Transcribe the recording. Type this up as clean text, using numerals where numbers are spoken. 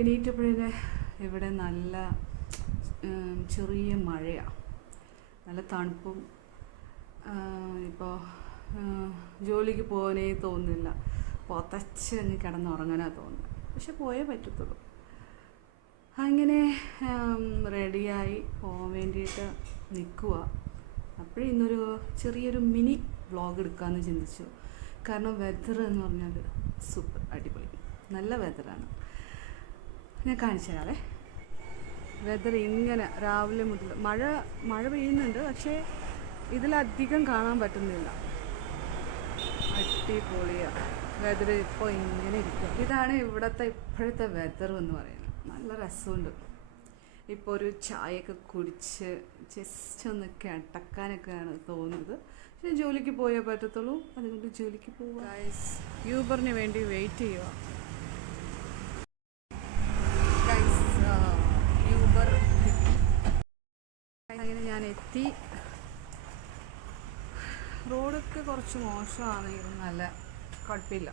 എണീറ്റപ്പോഴേ ഇവിടെ നല്ല ചെറിയ മഴയാണ്, നല്ല തണുപ്പും. ഇപ്പോൾ ജോലിക്ക് പോകാനേ തോന്നുന്നില്ല, പൊതച്ച് അങ്ങ് കിടന്നുറങ്ങാനാണ് തോന്നുന്നത്. പക്ഷെ പോയേ പറ്റത്തുള്ളൂ. അങ്ങനെ റെഡിയായി പോകാൻ വേണ്ടിയിട്ട് നിൽക്കുക. അപ്പോഴേ ഇന്നൊരു ചെറിയൊരു മിനി വ്ളോഗ് എടുക്കാമെന്ന് ചിന്തിച്ചു. കാരണം വെതർ എന്ന് പറഞ്ഞാൽ സൂപ്പർ അടിപൊളി, നല്ല വെതറാണ്. ഞാൻ കാണിച്ചു തരാവേ. വെതർ ഇങ്ങനെ രാവിലെ മുതൽ മഴ പെയ്യുന്നുണ്ട്, പക്ഷേ ഇതിലധികം കാണാൻ പറ്റുന്നില്ല. അടിപൊളിയാണ് വെതർ. ഇപ്പോൾ ഇങ്ങനെ ഇരിക്കും. ഇതാണ് ഇവിടുത്തെ ഇപ്പോഴത്തെ വെതർ എന്ന് പറയുന്നത്. നല്ല രസമുണ്ട്. ഇപ്പോൾ ഒരു ചായയൊക്കെ കുടിച്ച് ജസ്റ്റ് ഒന്ന് കിടക്കാനൊക്കെയാണ് തോന്നുന്നത്. പക്ഷേ ജോലിക്ക് പോയേ പറ്റത്തുള്ളൂ, അതുകൊണ്ട് ജോലിക്ക് പോവുക. യൂബറിന് വേണ്ടി വെയിറ്റ് ചെയ്യുക. യൂബർ അങ്ങനെ ഞാൻ എത്തി. റോഡൊക്കെ കുറച്ച് മോശമാണെങ്കിലും നല്ല കുഴപ്പമില്ല.